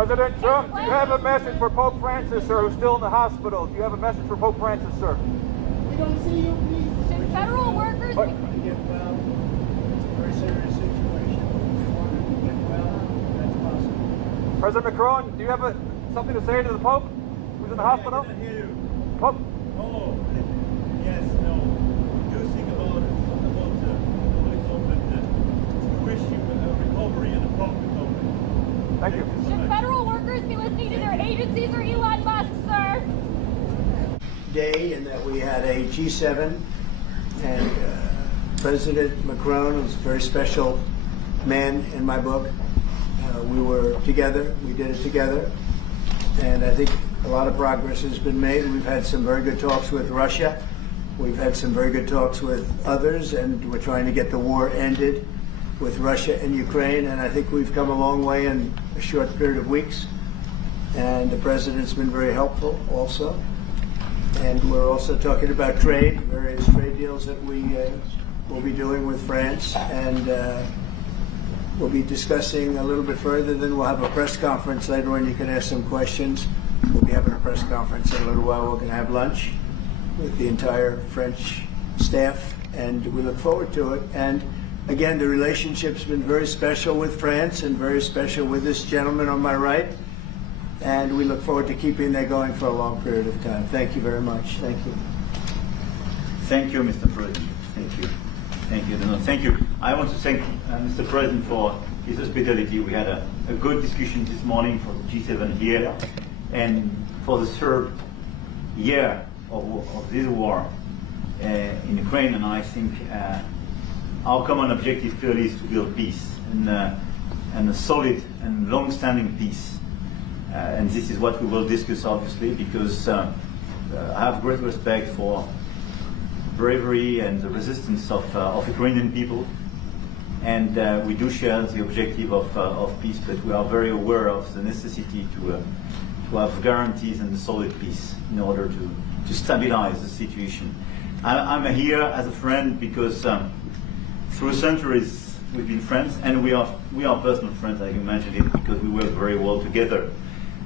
President Trump, do you have a message for Pope Francis, sir, who's still in the hospital? Do you have a message for Pope Francis, sir? We don't see you, please. Should federal workers Get well. It's a very serious situation. We want him to get well. That's possible. President Macron, do you have something to say to the Pope, who's in the hospital? I cannot hear you. Pope? Oh, yes, no. Do think about the Holy Pope, and we wish you a recovery and a prompt recovery. Thank you. should federal workers be listening to their agencies or Elon Musk, sir? Day in that we had a G7 and President Macron is a very special man in my book. We were together, we did it together, and I think a lot of progress has been made. We've had some very good talks with Russia. We've had some very good talks with others, and we're trying to get the war ended with Russia and Ukraine, and I think we've come a long way in a short period of weeks. And the president's been very helpful also. And we're also talking about trade, various trade deals that we will be doing with France, and we'll be discussing a little bit further. Then we'll have a press conference later on. You can ask some questions. We'll be having a press conference in a little while. We're going to have lunch with the entire French staff, and we look forward to it. And again, the relationship's been very special with France and very special with this gentleman on my right. And we look forward to keeping that going for a long period of time. Thank you very much. Thank you. Thank you, Mr. President. Thank you. Thank you. No, thank you. I want to thank Mr. President for his hospitality. We had a good discussion this morning for G7 here, and for the third year of this war in Ukraine. And I think our common objective clearly is to build peace, and a solid and long-standing peace. And this is what we will discuss, obviously, because I have great respect for bravery and the resistance of Ukrainian people, and we do share the objective of peace, but we are very aware of the necessity to have guarantees and a solid peace in order to stabilize the situation. I'm here as a friend because through centuries we've been friends, and we are personal friends, I imagine it, because we work very well together.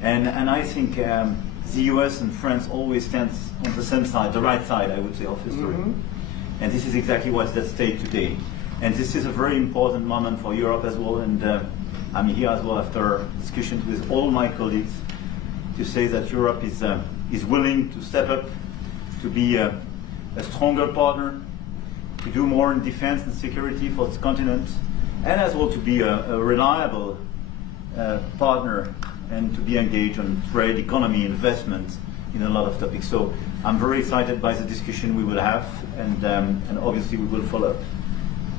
And I think the US and France always stands on the same side, the right side, I would say, of history. Mm-hmm. And this is exactly what's at stake today. And this is a very important moment for Europe as well. And I'm here as well after discussions with all my colleagues to say that Europe is willing to step up, to be a stronger partner, to do more in defense and security for this continent, and as well to be a reliable partner and to be engaged on trade, economy, investment in a lot of topics. So I'm very excited by the discussion we will have, and obviously we will follow up.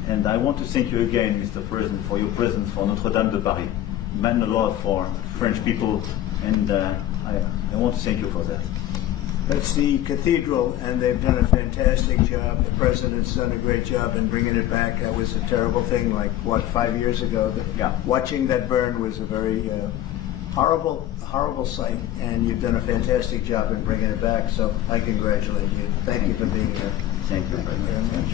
And I want to thank you again, Mr. President, for your presence for Notre-Dame de Paris. It meant a lot for French people, and I want to thank you for that. That's the cathedral, and they've done a fantastic job. The president's done a great job in bringing it back. That was a terrible thing, like, what, 5 years ago? Yeah. Watching that burn was a very horrible sight, and you've done a fantastic job in bringing it back, so I congratulate you. Thank you for being here. Thank you very much.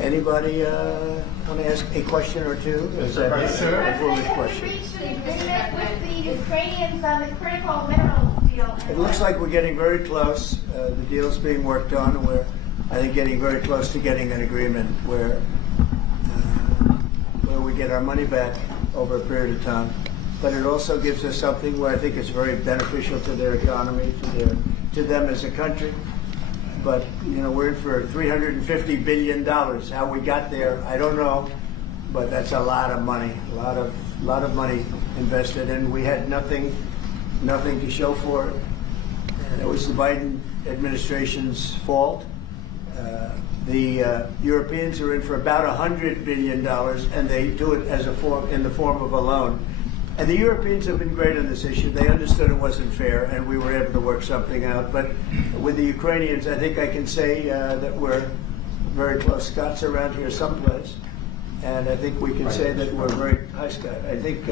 Anybody want to ask a question or two? Is that it? Sir, A foolish have question. we reached an agreement with the Ukrainians on the critical minerals deal? It looks like we're getting very close. The deal's being worked on, and we're, I think, getting very close to getting an agreement where we get our money back over a period of time. But it also gives us something where I think it's very beneficial to their economy, to them as a country. But, you know, we're in for $350 billion. How we got there, I don't know, but that's a lot of money, a lot of money invested, and we had nothing to show for it. And it was the Biden administration's fault. The Europeans are in for about $100 billion, and they do it as in the form of a loan. And the Europeans have been great on this issue. They understood it wasn't fair, and we were able to work something out. But with the Ukrainians, I think I can say that we're very close. Scott's around here someplace, and I think we can say that we're very, hi Scott, I think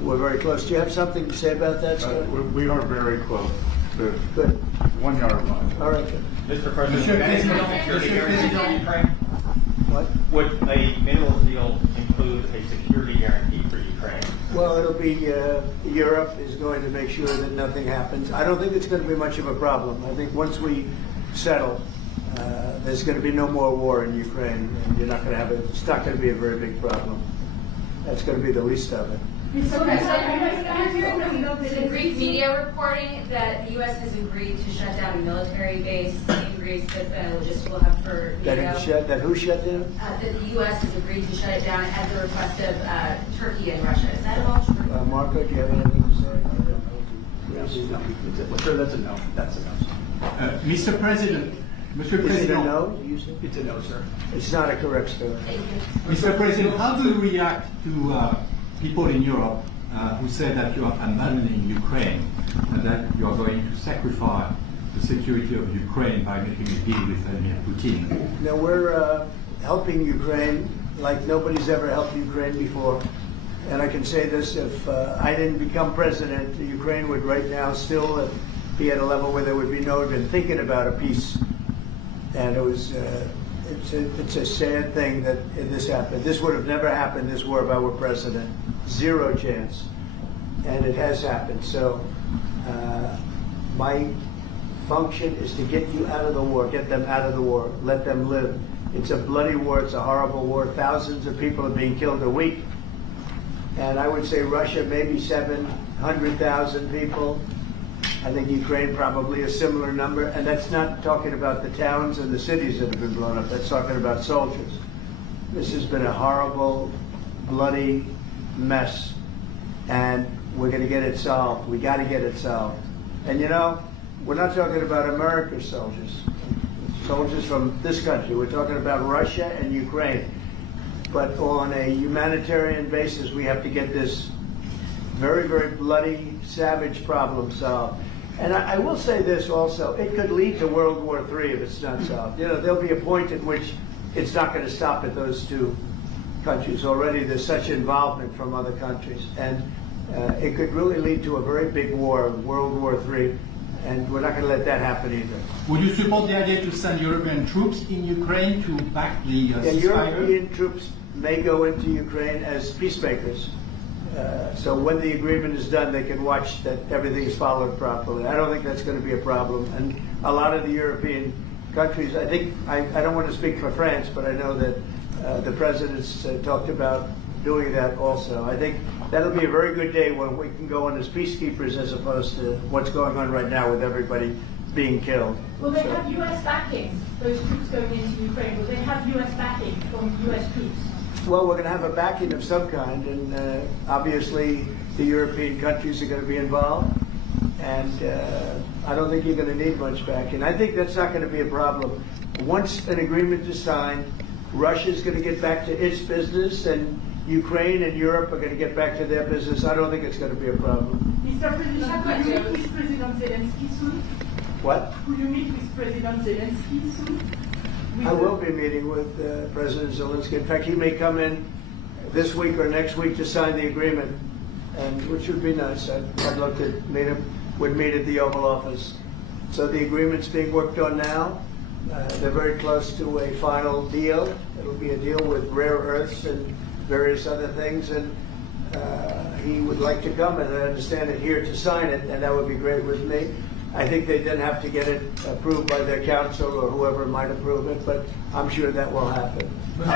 we're very close. Do you have something to say about that, Scott? We are very close. Good. 1 yard line. All right, good. Mr. President, national security guarantee for Ukraine? What? Would a minerals deal include a security guarantee for Ukraine? Ukraine? Well, it'll be Europe is going to make sure that nothing happens. I don't think it's going to be much of a problem. I think once we settle, there's going to be no more war in Ukraine, and you're not going to have it. It's not going to be a very big problem. That's going to be the least of it. So the Greek media reporting that the U.S. has agreed to shut down a military base in Greece that's been a logistical hub for NATO. That who shut down? That the U.S. has agreed to shut it down at the request of Turkey and Russia. Is that all true? Marco, do you have anything to say? Sure, that's a no. That's a no. Mr. President, Monsieur le Is it a Président, no? You said? It's a no, sir. It's not a correct story. Thank you. Mr. President, how do you react to people in Europe who say that you are abandoning Ukraine and that you are going to sacrifice the security of Ukraine by making a deal with Vladimir Putin? Now we're helping Ukraine like nobody's ever helped Ukraine before. And I can say this, if I didn't become president, Ukraine would right now still be at a level where there would be no even thinking about a peace. And it was, it's a sad thing that this happened. This would have never happened, this war, if I were president. Zero chance. And it has happened. So my function is to get you out of the war, get them out of the war, let them live. It's a bloody war, it's a horrible war. Thousands of people are being killed a week. And I would say Russia, maybe 700,000 people. I think Ukraine probably a similar number. And that's not talking about the towns and the cities that have been blown up. That's talking about soldiers. This has been a horrible, bloody mess. And we're going to get it solved. We got to get it solved. And you know, we're not talking about America's soldiers. Soldiers from this country. We're talking about Russia and Ukraine. But on a humanitarian basis, we have to get this very, very bloody, savage problem solved. And I will say this also, it could lead to World War III if it's not solved. You know, there'll be a point at which it's not going to stop at those two countries. Already there's such involvement from other countries. And it could really lead to a very big war, World War III. And we're not going to let that happen either. Would you support the idea to send European troops in Ukraine to back the ceasefire? European troops may go into Ukraine as peacemakers. So when the agreement is done, they can watch that everything is followed properly. I don't think that's going to be a problem. And a lot of the European countries, I think, I don't want to speak for France, but I know that the presidents talked about doing that also. I think that'll be a very good day when we can go in as peacekeepers as opposed to what's going on right now with everybody being killed. Will they have U.S. backing, those troops going into Ukraine? Will they have U.S. backing from U.S. troops? Well, we're going to have a backing of some kind, and obviously the European countries are going to be involved, and I don't think you're going to need much backing. I think that's not going to be a problem. Once an agreement is signed, Russia's going to get back to its business, and Ukraine and Europe are going to get back to their business. I don't think it's going to be a problem. Mr. President, will you meet with President Zelensky soon? What? Will you meet with President Zelensky soon? I will be meeting with President Zelensky. In fact, he may come in this week or next week to sign the agreement, and which would be nice. I'd love to meet him. Would meet at the Oval Office. So the agreement's being worked on now. They're very close to a final deal. It'll be a deal with rare earths and various other things, and he would like to come, and I understand it, here to sign it, and that would be great with me. I think they then have to get it approved by their council or whoever might approve it, but I'm sure that will happen. Monsieur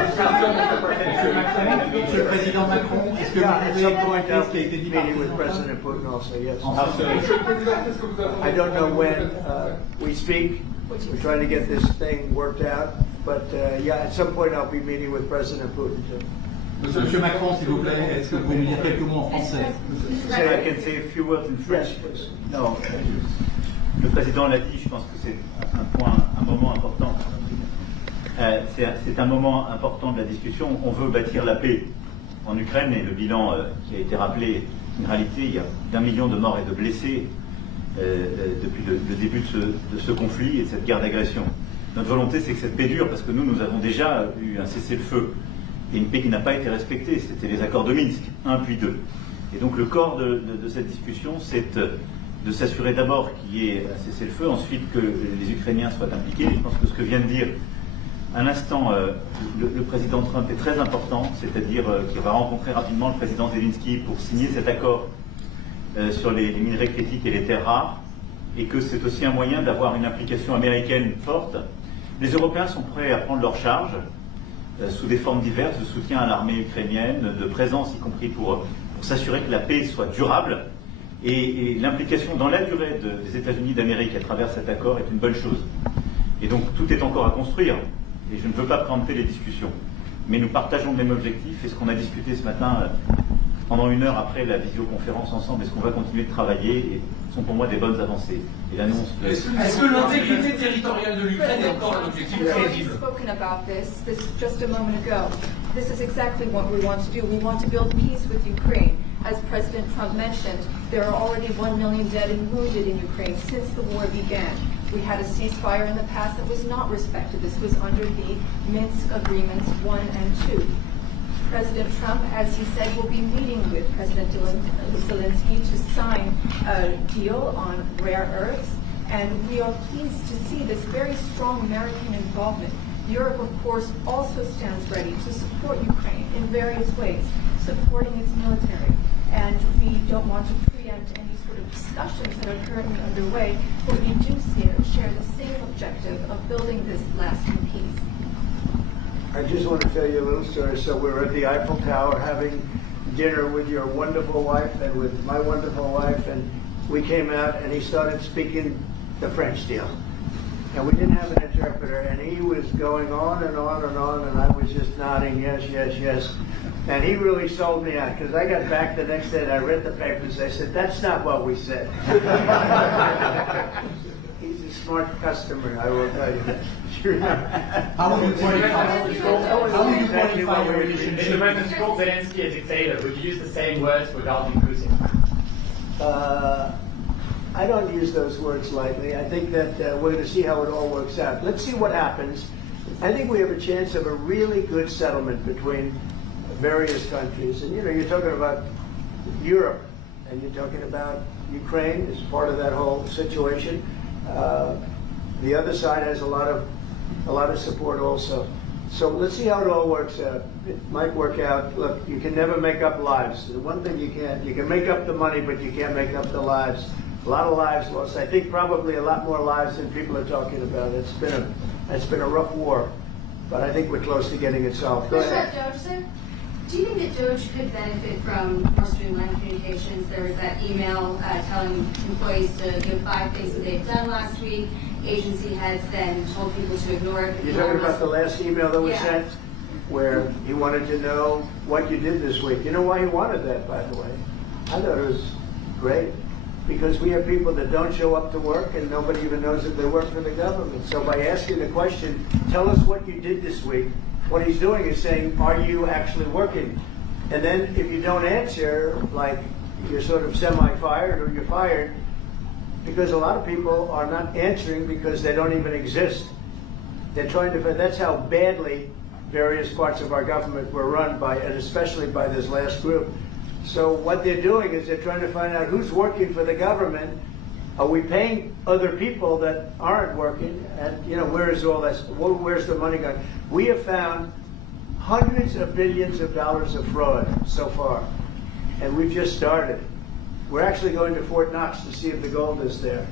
le Président Macron, est-ce que Yeah, at vous some pouvez point I'll commenter ce qui a be été dit par meeting le with président? President Putin also, yes. Absolument. I don't know when we speak. We're trying to get this thing worked out, but yeah, at some point I'll be meeting with President Putin too. Monsieur Macron, s'il vous plaît, est-ce que vous pouvez me dire quelques mots en français? I can say a few words in French. Yes, please. Non, le président l'a dit, je pense que c'est un moment important. C'est un moment important de la discussion. On veut bâtir la paix en Ukraine et le bilan qui a été rappelé, une réalité, il y a d'1 million de morts et de blessés depuis le début de ce conflit et de cette guerre d'agression. Notre volonté, c'est que cette paix dure, parce que nous avons déjà eu un cessez-le-feu et une paix qui n'a pas été respectée. C'était les accords de Minsk, 1 puis 2. Et donc le corps de cette discussion, c'est de s'assurer d'abord qu'il y ait un cessez-le-feu, ensuite que les Ukrainiens soient impliqués. Je pense que ce que vient de dire À l'instant, le président Trump est très important, c'est-à-dire qu'il va rencontrer rapidement le président Zelensky pour signer cet accord sur les minerais critiques et les terres rares, et que c'est aussi un moyen d'avoir une implication américaine forte. Les Européens sont prêts à prendre leur charge sous des formes diverses de soutien à l'armée ukrainienne, de présence y compris pour s'assurer que la paix soit durable. Et l'implication dans la durée des États-Unis d'Amérique à travers cet accord est une bonne chose. Et donc tout est encore à construire. Et je ne veux pas préempter les discussions. Mais nous partageons le même objectif, et ce qu'on a discuté ce matin pendant 1 heure après la visioconférence ensemble, et ce qu'on va continuer de travailler, sont pour moi des bonnes avancées. Et l'annonce de... Est-ce que l'intégrité territoriale de l'Ukraine est encore un objectif crédible? Spoken about this just a moment ago. This is exactly what we want to do. We want to build peace with Ukraine. As President Trump mentioned, there are already 1 million dead and wounded in Ukraine since the war began. We had a ceasefire in the past that was not respected. This was under the Minsk Agreements 1 and 2. President Trump, as he said, will be meeting with President Zelensky to sign a deal on rare earths, and we are pleased to see this very strong American involvement. Europe, of course, also stands ready to support Ukraine in various ways, supporting its military, and we don't want to preempt any sort of discussions that are currently underway, but we do share the same objective of building this lasting peace. I just want to tell you a little story. So we were at the Eiffel Tower having dinner with your wonderful wife and with my wonderful wife, and we came out and he started speaking the French deal. And we didn't have an interpreter, and he was going on and on and on, and I was just nodding, yes, yes, yes. And he really sold me out, because I got back the next day and I read the papers. I said, that's not what we said. He's a smart customer, I will tell you that. How would you qualify your relationship? If the president called Zelensky a dictator, would you use the same words regarding Putin? I don't use those words lightly. I think that we're going to see how it all works out. Let's see what happens. I think we have a chance of a really good settlement between various countries. And, you know, you're talking about Europe, and you're talking about Ukraine as part of that whole situation. The other side has a lot of support also. So let's see how it all works out. It might work out. Look, you can never make up lives. The one thing you can make up the money, but you can't make up the lives. A lot of lives lost. I think probably a lot more lives than people are talking about. It's been a rough war, but I think we're close to getting it solved. Go ahead. Doge, sir? Do you think that Doge could benefit from more streamlined communications? There was that email telling employees to give 5 things that they've done last week. Agency heads then told people to ignore it. You're talking about the last email that was sent, where he wanted to know what you did this week. You know why he wanted that, by the way? I thought it was great. Because we have people that don't show up to work and nobody even knows that they work for the government. So by asking the question, tell us what you did this week, what he's doing is saying, are you actually working? And then if you don't answer, like you're sort of semi-fired or you're fired, because a lot of people are not answering because they don't even exist. They're trying to, that's how badly various parts of our government were run by, and especially by this last group. So what they're doing is they're trying to find out who's working for the government. Are we paying other people that aren't working? And, you know, where is all this? Where's the money going? We have found hundreds of billions of dollars of fraud so far, and we've just started. We're actually going to Fort Knox to see if the gold is there,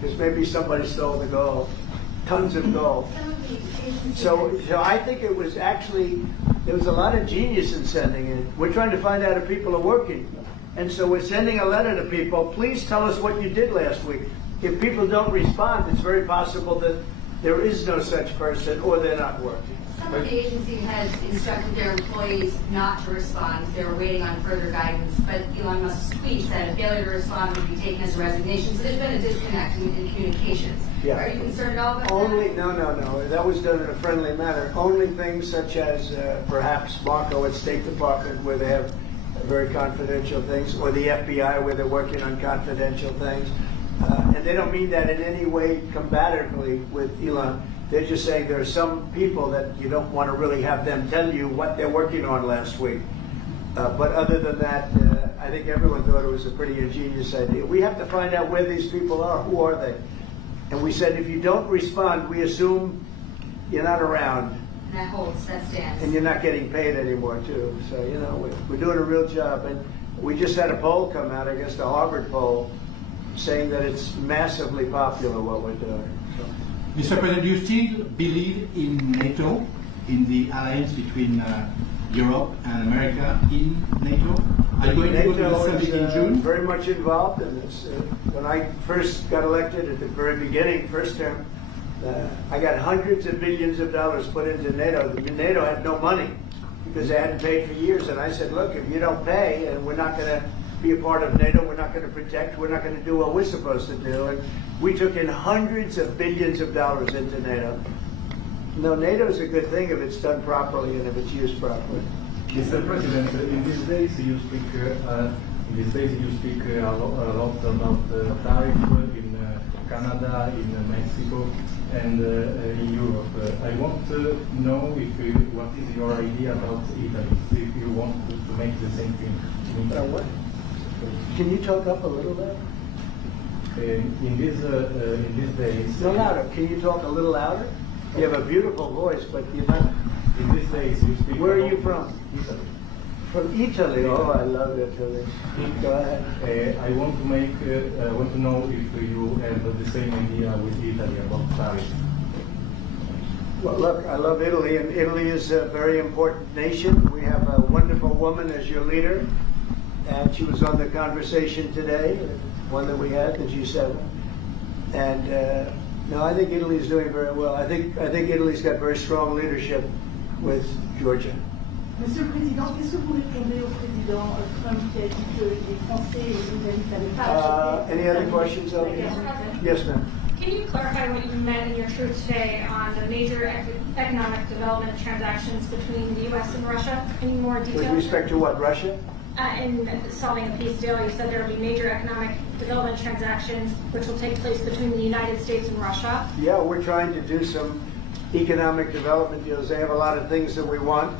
because maybe somebody stole the gold, tons of gold. So I think it was actually, there was a lot of genius in sending it. We're trying to find out if people are working. And so we're sending a letter to people, please tell us what you did last week. If people don't respond, it's very possible that there is no such person or they're not working. Some of the agency has instructed their employees not to respond. They were waiting on further guidance, but Elon Musk's tweet said a failure to respond would be taken as a resignation. So there's been a disconnect in communications. Yeah. Are you concerned at all about that? No. That was done in a friendly manner. Only things such as perhaps Marco at State Department, where they have very confidential things, or the FBI, where they're working on confidential things. And they don't mean that in any way combatively with Elon. They're just saying there are some people that you don't want to really have them tell you what they're working on last week. But other than that, I think everyone thought it was a pretty ingenious idea. We have to find out where these people are. Who are they? And we said if you don't respond, we assume you're not around. And that holds, that stands. And you're not getting paid anymore, too. So, you know, we're doing a real job. And we just had a poll come out, I guess the Harvard poll, saying that it's massively popular what we're doing. Mr. President, do you still believe in NATO, in the alliance between Europe and America in NATO? Are you going to go to the summit in June? Very much involved in this. When I first got elected at the very beginning, first term, I got hundreds of billions of dollars put into NATO. NATO had no money because they hadn't paid for years. And I said, look, if you don't pay, and we're not going to be a part of NATO, we're not going to protect, we're not going to do what we're supposed to do. And we took in hundreds of billions of dollars into NATO. No, NATO is a good thing if it's done properly and if it's used properly. Mr. President, in these days you speak a lot about tariff in Canada, in Mexico, and in Europe. I want to know what is your idea about Italy, if you want to make the same thing. What? Can you talk up a little bit? In these days. No louder. Can you talk a little louder? You have a beautiful voice, but you're not. In these days you speak. Where are you from? Italy. From Italy. Oh, I love Italy. Go ahead. I want to know if you have the same idea with Italy about tariffs. Well, look, I love Italy, and Italy is a very important nation. We have a wonderful woman as your leader, and she was on the conversation today, one that we had, the G7. And no, I think Italy is doing very well. I think Italy's got very strong leadership with Georgia. Monsieur le Président, qu'est-ce que vous répondez au président Trump qui a dit que les Français et les Britanniques n'avaient pas acheté? Any other questions over here? Yes, ma'am. Can you clarify what you meant in your truth today on the major economic development transactions between the U.S. and Russia? Any more details? With respect to what, Russia? In solving a peace deal, you said there will be major economic development transactions which will take place between the United States and Russia. Yeah, we're trying to do some economic development deals. They have a lot of things that we want,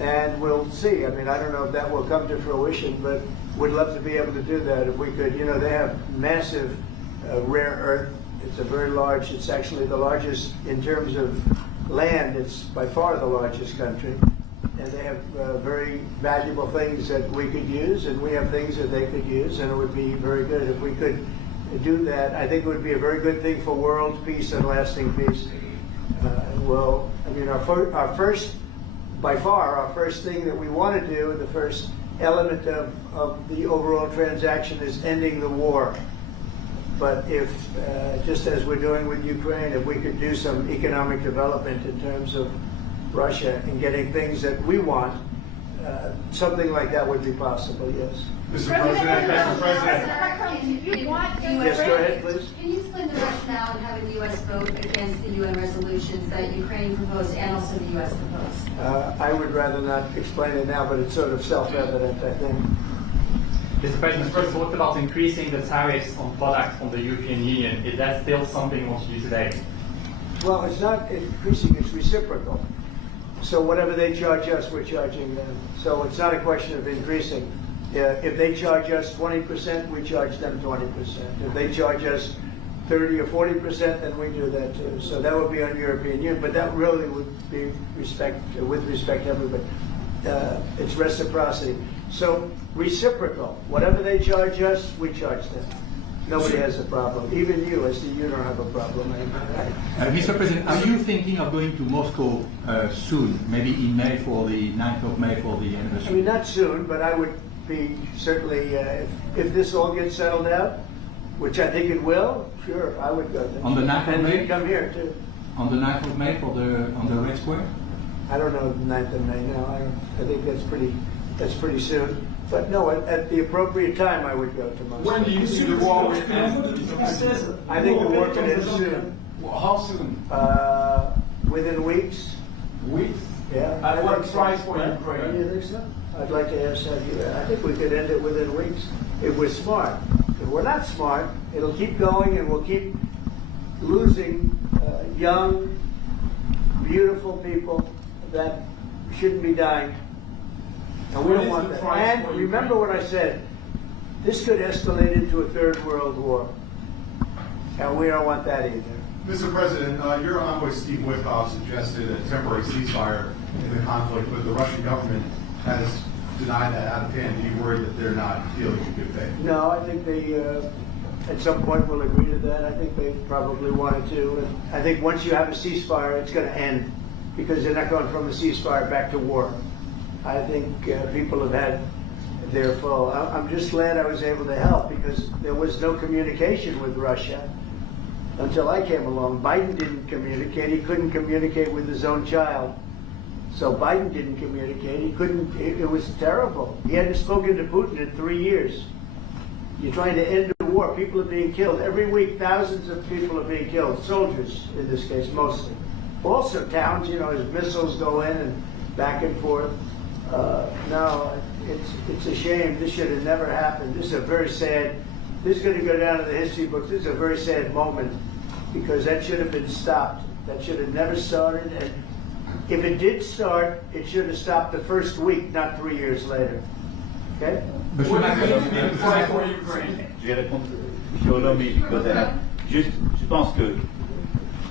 and we'll see. I mean, I don't know if that will come to fruition, but we'd love to be able to do that if we could. You know, they have massive rare earth. It's a very large, it's actually the largest in terms of land. It's by far the largest country. And they have very valuable things that we could use, and we have things that they could use, and it would be very good if we could do that. I think it would be a very good thing for world peace and lasting peace. Well, I mean, our first, by far, our first thing that we want to do, the first element of the overall transaction is ending the war. But if, just as we're doing with Ukraine, if we could do some economic development in terms of Russia and getting things that we want, something like that would be possible, yes. Mr. President, do you want Yes, go ahead, please. Can you explain the rationale in having the U.S. vote against the UN resolutions that Ukraine proposed and also the U.S. proposed? I would rather not explain it now, but it's sort of self-evident, I think. Mr. President, first, what about increasing the tariffs on products from the European Union? Is that still something you want to do today? Well, it's not increasing, it's reciprocal. So whatever they charge us, we're charging them. So it's not a question of increasing. If they charge us 20%, we charge them 20%. If they charge us 30 or 40%, then we do that too. So that would be on European Union, but that really would be with respect to everybody. It's reciprocity. So reciprocal. Whatever they charge us, we charge them. Nobody has a problem. Even you, I see you don't have a problem. Mr. President, are you thinking of going to Moscow soon, maybe in May for the 9th of May for the anniversary? I mean, not soon, but I would be certainly, if this all gets settled out, which I think it will, sure, I would go there. On the 9th of May? And come here too. On the 9th of May on the Red Square? I don't know the 9th of May now. I think that's pretty soon. But no, at the appropriate time, I would go to Moscow. When do you see the war will end? I think the war could end soon. How soon? Within weeks. Weeks? Yeah. At what price for Ukraine? Do you think so? I'd like to ask that. I think we could end it within weeks if we're smart. If we're not smart, it'll keep going and we'll keep losing young, beautiful people that shouldn't be dying. And we don't want that. And remember what I said. This could escalate into a third world war. And we don't want that either. Mr. President, your envoy Steve Witkoff suggested a temporary ceasefire in the conflict, but the Russian government has denied that out of hand. Are you worried that they're not dealing in good faith? No, I think they, at some point, will agree to that. I think they probably wanted to. And I think once you have a ceasefire, it's going to end, because they're not going from a ceasefire back to war. I think people have had their full. I'm just glad I was able to help, because there was no communication with Russia until I came along. Biden didn't communicate. He couldn't communicate with his own child. So Biden didn't communicate. He couldn't. It was terrible. He hadn't spoken to Putin in 3 years. You're trying to end the war. People are being killed. Every week, thousands of people are being killed. Soldiers, in this case, mostly. Also towns, you know, as missiles go in and back and forth. No, it's a shame. This should have never happened. This is a very sad, this is going to go down in the history books. This is a very sad moment, because that should have been stopped. That should have never started. And if it did start, it should have stopped the first week, not 3 years later. Okay? Je vais répondre, Monsieur Hollande, juste, je pense que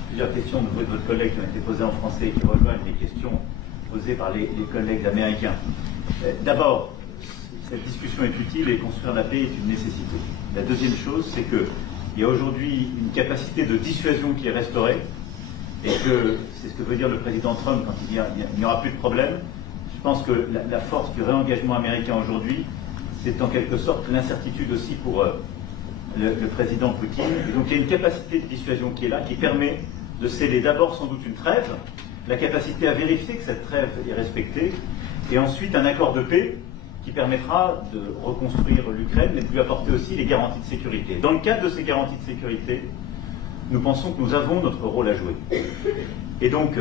plusieurs questions de votre collègue qui ont été posées en français et qui rejoignent les questions posées par les collègues américains. D'abord, cette discussion est utile et construire la paix est une nécessité. La deuxième chose, c'est qu'il y a aujourd'hui une capacité de dissuasion qui est restaurée, et que c'est ce que veut dire le président Trump quand il dit qu'il n'y aura plus de problème. Je pense que la force du réengagement américain aujourd'hui, c'est en quelque sorte l'incertitude aussi pour le président Poutine. Et donc il y a une capacité de dissuasion qui est là, qui permet de sceller d'abord sans doute une trêve, la capacité à vérifier que cette trêve est respectée, et ensuite un accord de paix qui permettra de reconstruire l'Ukraine, mais de lui apporter aussi les garanties de sécurité. Dans le cadre de ces garanties de sécurité, nous pensons que nous avons notre rôle à jouer. Et donc,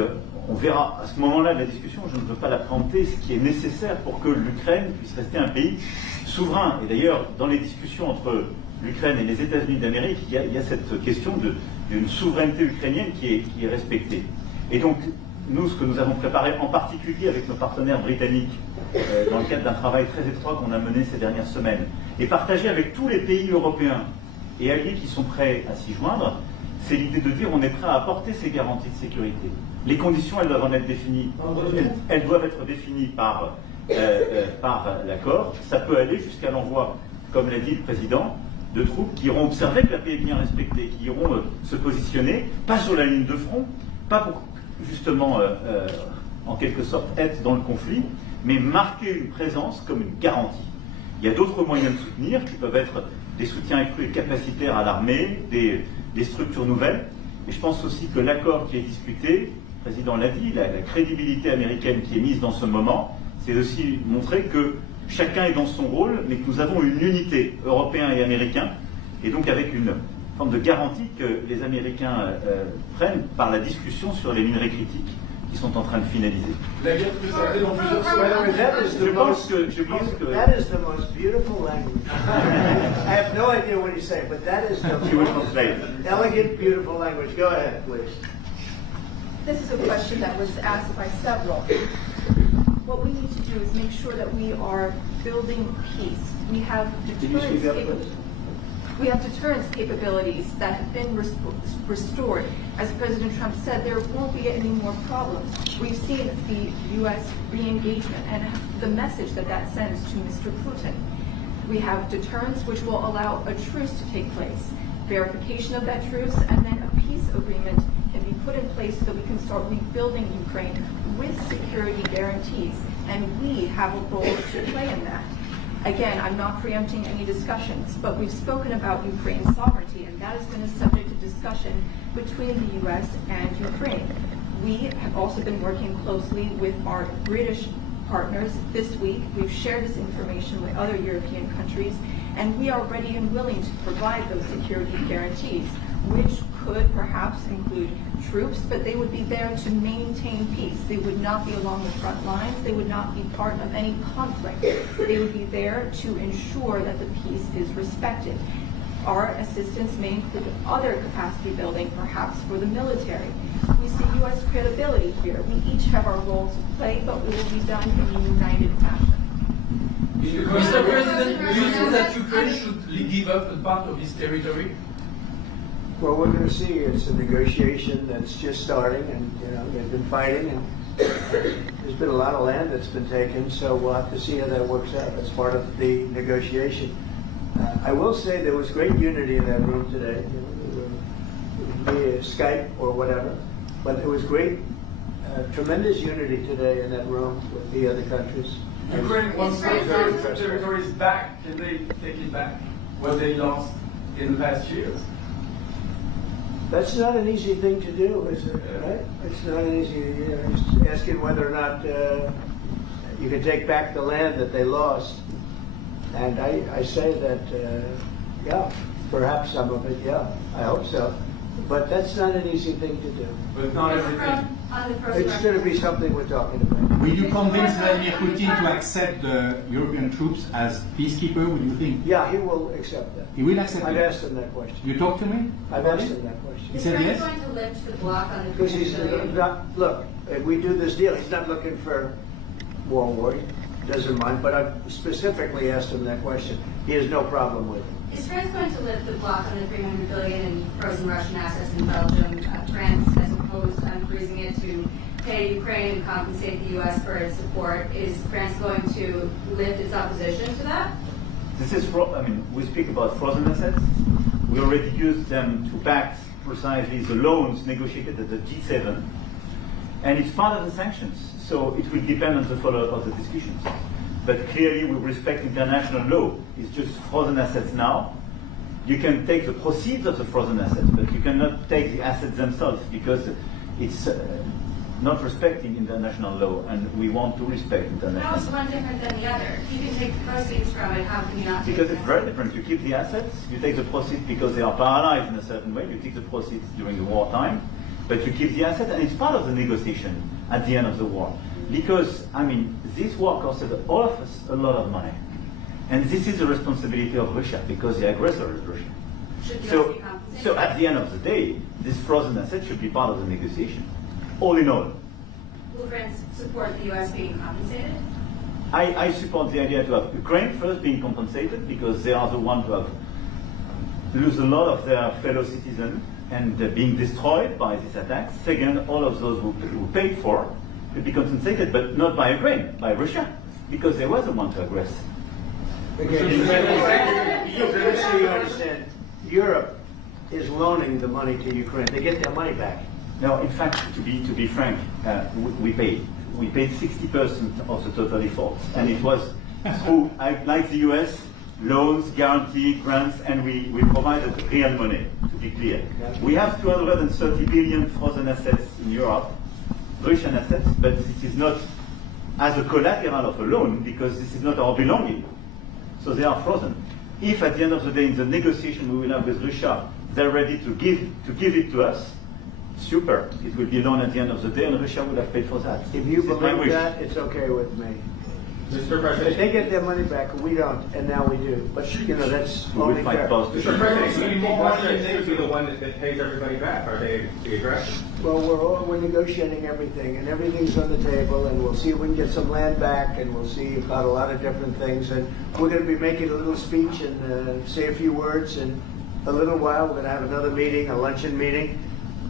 on verra à ce moment-là de la discussion, je ne veux pas la préempter, ce qui est nécessaire pour que l'Ukraine puisse rester un pays souverain. Et d'ailleurs, dans les discussions entre l'Ukraine et les États-Unis d'Amérique, il y a cette question d'une souveraineté ukrainienne qui est respectée. Et donc, nous, ce que nous avons préparé, en particulier avec nos partenaires britanniques, dans le cadre d'un travail très étroit qu'on a mené ces dernières semaines, et partagé avec tous les pays européens et alliés qui sont prêts à s'y joindre, c'est l'idée de dire on est prêt à apporter ces garanties de sécurité. Les conditions, elles doivent en être définies. Elles doivent être définies par l'accord. Ça peut aller jusqu'à l'envoi, comme l'a dit le président, de troupes qui iront observer que la paix est bien respectée, qui iront se positionner, pas sur la ligne de front, pas pour justement, en quelque sorte, être dans le conflit, mais marquer une présence comme une garantie. Il y a d'autres moyens de soutenir qui peuvent être des soutiens accrus et capacitaires à l'armée, des structures nouvelles. Et je pense aussi que l'accord qui est discuté, le président l'a dit, la crédibilité américaine qui est mise dans ce moment, c'est aussi montrer que chacun est dans son rôle, mais que nous avons une unité, Européens et Américains, et donc avec une forme de garantie que les Américains prennent par la discussion sur les minerais critiques qui sont en train de finaliser. That is the most beautiful language. I have no idea what he's saying, but that is the most elegant, beautiful language. Go ahead, please. This is a question that was asked by several. What we need to do is make sure that we are building peace. We have deterrence capabilities that have been restored. As President Trump said, there won't be any more problems. We've seen the U.S. re-engagement and the message that that sends to Mr. Putin. We have deterrence, which will allow a truce to take place, verification of that truce, and then a peace agreement can be put in place so that we can start rebuilding Ukraine with security guarantees, and we have a role to play in that. Again, I'm not preempting any discussions, but we've spoken about Ukraine's sovereignty, and that has been a subject of discussion between the U.S. and Ukraine. We have also been working closely with our British partners this week. We've shared this information with other European countries, and we are ready and willing to provide those security guarantees, which could perhaps include troops, but they would be there to maintain peace. They would not be along the front lines. They would not be part of any conflict. They would be there to ensure that the peace is respected. Our assistance may include other capacity building, perhaps for the military. We see U.S. credibility here. We each have our role to play, but it will be done in a united fashion. Mr. President, do you think that Ukraine should give up a part of its territory? Well, we're going to see. It's a negotiation that's just starting, and they've been fighting, and there's been a lot of land that's been taken. So we'll have to see how that works out as part of the negotiation. I will say there was great unity in that room today, via Skype or whatever. But it was great, tremendous unity today in that room with the other countries. Ukraine wants those territories back. Can they take it back? What they lost in the past years? That's not an easy thing to do, is it? Right? It's not an easy. Just asking whether or not you can take back the land that they lost. And I say that, yeah, perhaps some of it, yeah, I hope so. But that's not an easy thing to do. But not everything. It's going to be something we're talking about. Will you convince Vladimir Putin to accept the European troops as peacekeeper? Would you think? Yeah, he will accept that. He will accept it? I've asked him that question. You talked to me? I've asked him that question. He said yes? Is France going to lift the block on the Because he's not, look, if we do this deal, he's not looking for war. He doesn't mind, but I've specifically asked him that question. He has no problem with it. Is France going to lift the block on the $300 billion in frozen Russian assets in Belgium? France has opposed unfreezing it to pay Ukraine and compensate the U.S. for its support. Is France going to lift its opposition to that? This is, we speak about frozen assets. We already used them to back precisely the loans negotiated at the G7. And it's part of the sanctions. So it will depend on the follow-up of the discussions. But clearly we respect international law. It's just frozen assets now. You can take the proceeds of the frozen assets, but you cannot take the assets themselves because it's not respecting international law, and we want to respect international law. How is one different than the other? You can take the proceeds from it, how can you not take Because it's very different. You keep the assets, you take the proceeds because they are paralyzed in a certain way. You take the proceeds during the wartime, but you keep the assets, and it's part of the negotiation at the end of the war. Because, this war costed all of us a lot of money. And this is the responsibility of Russia, because the aggressor is Russia. Should the US be compensated? So at the end of the day, this frozen asset should be part of the negotiation. All in all. Will France support the U.S. being compensated? I support the idea to have Ukraine first being compensated, because they are the ones who have lose a lot of their fellow citizens and being destroyed by this attack. Second, all of those who paid for could be compensated, but not by Ukraine, by Russia, because they were the one to aggress. Again, you understand, Europe is loaning the money to Ukraine. They get their money back. No, in fact, to be frank, we paid 60% of the total effort, and it was through, like the US, loans, guarantee, grants, and we provided real money, to be clear. We have 230 billion frozen assets in Europe, Russian assets, but this is not as a collateral of a loan, because this is not our belonging. So they are frozen. If at the end of the day, in the negotiation we will have with Russia, they're ready to give it to us, super. It will be a loan at the end of the day, and Russia would have paid for that. If you believe that, it's okay with me. Mr. President, if they get their money back, we don't, and now we do. But that's only fair. Mr. President, can you take Washington to be the one that pays everybody back? Are they the aggressor? Well, we're negotiating everything, and everything's on the table, and we'll see if we can get some land back, and we'll see about a lot of different things. And we're going to be making a little speech and say a few words. In a little while, we're going to have another meeting, a luncheon meeting,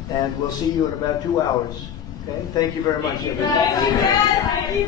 and we'll see you in about 2 hours. Okay? Thank you very much, everybody.